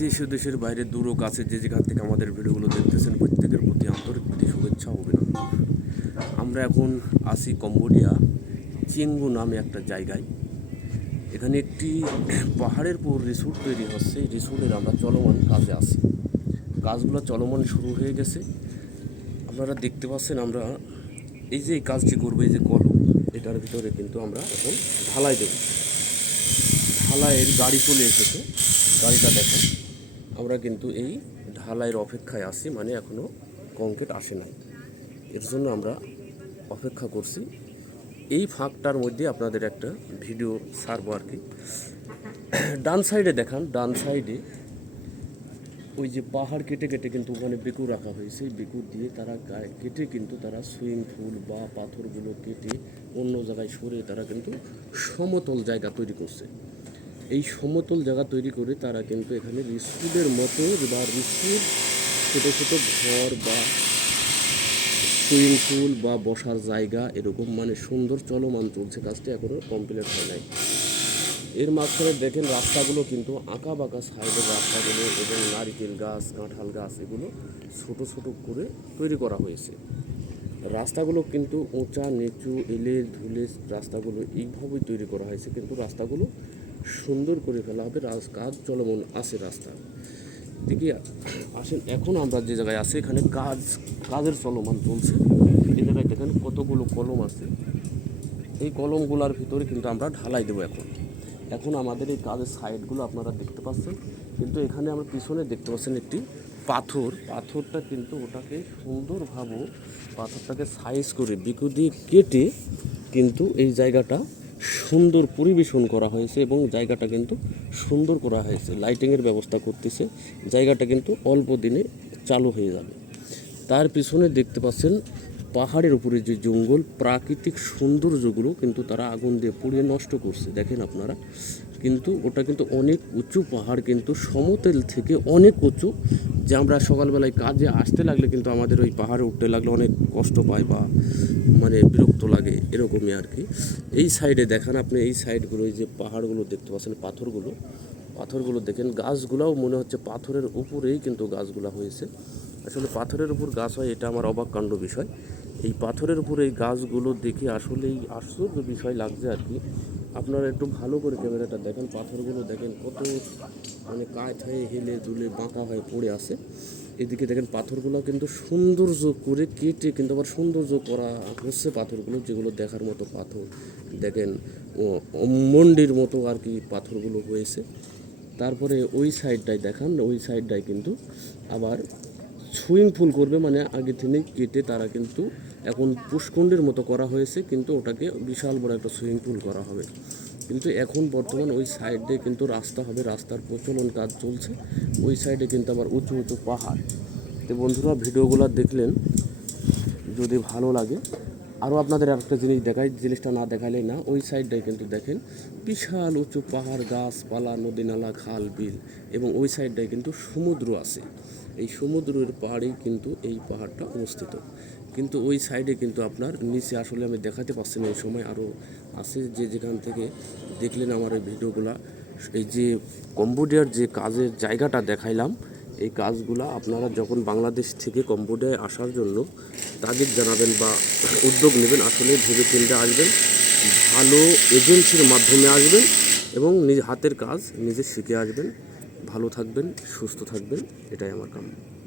দেশ ও দেশের বাইরে দূর কাছে যে যেখান থেকে আমাদের ভিডিওগুলো দেখতেছেন, প্রত্যেকের প্রতি আন্তরিক প্রতি শুভেচ্ছা, অভিনন্দন। আমরা এখন আছি কম্বোডিয়া চিঙ্গু নামে একটা জায়গায়। এখানে একটি পাহাড়ের পর রিসোর্ট তৈরি হচ্ছে। রিসোর্টের আমরা চলমান কাজে আছি। কাজগুলো চলমান শুরু হয়ে গেছে। আপনারা দেখতে পাচ্ছেন আমরা এই যে এই কাজটি করব, এই যে কলম, এটার ভিতরে কিন্তু আমরা এখন ঢালাই দেবো। ঢালাইয়ের গাড়ি চলে এসেছে। গাড়িটা দেখেন। আমরা কিন্তু এই ঢালাইয়ের অপেক্ষায় আছি মানে এখনও কংক্রিট আসে নাই। এর জন্য আমরা অপেক্ষা করছি। এই ফাঁকটার মধ্যে আপনাদের একটা ভিডিও ছাড়বো আর কি। ডান সাইডে দেখান, ডান সাইডে ওই যে পাহাড় কেটে কেটে কিন্তু ওখানে বেকু রাখা হয়েছে। বেকু দিয়ে তারা কেটে কিন্তু তারা সুইমিং পুল বা পাথরগুলো কেটে অন্য জায়গায় সরে তারা কিন্তু সমতল জায়গা তৈরি করছে। এই সমতল জায়গা তৈরি করে তারা কিন্তু এখানে রিস্কুদের মতো বা রিস্কুর ছোটো ছোটো ঘর বা সুইমিং পুল বা বসার জায়গা এরকম মানে সুন্দর চলমান চলছে। কাজটা এখনও কমপ্লিট হয় নাই। এর মাঝখানে দেখেন রাস্তাগুলো কিন্তু আঁকা বাঁকা সাইডের রাস্তাগুলো এবং নারিকেল গাছ, কাঁঠাল গাছ এগুলো ছোট ছোট করে তৈরি করা হয়েছে। রাস্তাগুলো কিন্তু উঁচা, নিচু এলে ধুলে রাস্তাগুলো এইভাবেই তৈরি করা হয়েছে। কিন্তু রাস্তাগুলো সুন্দর করে ফেলা হবে রাস- কাজ চলমান আছে রাস্তা দেখি, আসেন, এখন আমরা যে জায়গায় আছি, এখানে কাজ, কাজের চলমান চলছে। এই জায়গায় দেখেন কতগুলো কলম আছে। এই কলমগুলোর ভিতরে কিন্তু আমরা ঢালাই দেবো এখন। এখন আমাদের এই কাজের সাইডগুলো আপনারা দেখতে পাচ্ছেন। কিন্তু এখানে আমরা পিছনে দেখতে পাচ্ছেন একটি পাথর। পাথরটা কিন্তু ওটাকে সুন্দরভাবে পাথরটাকে সাইজ করে বিকু দিয়ে কেটে কিন্তু এই জায়গাটা সুন্দর পরিবেশন করা হয়েছে এবং জায়গাটা কিন্তু সুন্দর করা হয়েছে। লাইটিংয়ের ব্যবস্থা করতেছে। জায়গাটা কিন্তু অল্প দিনে চালু হয়ে যাবে। তার পিছনে দেখতে পাচ্ছেন পাহাড়ের উপরে যে জঙ্গল, প্রাকৃতিক সৌন্দর্যগুলো কিন্তু তারা আগুন দিয়ে পুড়িয়ে নষ্ট করছে। দেখেন আপনারা, কিন্তু ওটা কিন্তু অনেক উঁচু পাহাড়, কিন্তু সমতল থেকে অনেক উঁচু যে আমরা সকালবেলায় কাজে আসতে লাগলে কিন্তু আমাদের ওই পাহাড়ে উঠতে লাগলে অনেক কষ্ট পায় বা মানে বিরক্ত লাগে এরকমই আর কি। এই সাইডে দেখান আপনি, এই সাইডগুলো যে পাহাড়গুলো দেখতে পাচ্ছেন, পাথরগুলো পাথরগুলো দেখেন, গাছগুলাও মনে হচ্ছে পাথরের উপরেই কিন্তু গাছগুলো হয়েছে। আসলে পাথরের উপর গাছ হয়, এটা আমার অবাক কাণ্ড বিষয়। এই পাথরের উপরে এই গাছগুলো দেখে আসলেই আশ্চর্য বিষয় লাগছে আর কি। আপনারা একটু ভালো করে ক্যামেরাটা দেখেন, পাথরগুলো দেখেন কত মানে কাঠ হয়ে হেলে দুলে বাঁকা হয়ে পড়ে আছে। এদিকে দেখেন পাথরগুলো কিন্তু সৌন্দর্য করে কেটে কিন্তু আবার সৌন্দর্য করা হচ্ছে পাথরগুলো, যেগুলো দেখার মতো পাথর। দেখেন মন্ডির মতো আর কি পাথরগুলো হয়েছে। তারপরে ওই সাইডটায় দেখান, ওই সাইডটায় কিন্তু আবার সুইমিং পুল করবে মানে আগে থেকেই কেটে তারা কিন্তু এখন পুষ্কুণ্ডের মতো করা হয়েছে, কিন্তু ওটাকে বিশাল বড় একটা সুইমিং পুল করা হবে। কিন্তু এখন বর্তমান ওই সাইডে কিন্তু রাস্তা হবে, রাস্তার প্রচলন কাজ চলছে, ওই সাইডে কিন্তু আবার উঁচু উঁচু পাহাড়। তো বন্ধুরা, ভিডিওগুলো দেখলেন যদি ভালো লাগে, আরও আপনাদের একটা জিনিস দেখাই, জিনিসটা না দেখালে না, ওই সাইডটায় কিন্তু দেখেন বিশাল উঁচু পাহাড়, গাছপালা, নদী, নালা, খাল, বিল, এবং ওই সাইডটায় কিন্তু সমুদ্র আছে। এই সমুদ্রের পাহাড়েই কিন্তু এই পাহাড়টা অবস্থিত। কিন্তু ওই সাইডে কিন্তু আপনার নিচে আসলে আমি দেখাতে পারছি না, এই সময় আরও আছে যে যেখান থেকে দেখলেন আমার এই ভিডিওগুলা। এই যে কম্বোডিয়ার যে কাজের জায়গাটা দেখাইলাম, এই কাজগুলা আপনারা যখন বাংলাদেশ থেকে কম্বোডিয়ায় আসার জন্য তাগিদ জানাবেন বা উদ্যোগ নেবেন, আসলে ভেবে চিন্তে আসবেন, ভালো এজেন্সির মাধ্যমে আসবেন এবং নিজ হাতের কাজ নিজে শিখে আসবেন। ভালো থাকবেন সুস্থ থাকবেন এটাই আমার কাম্য।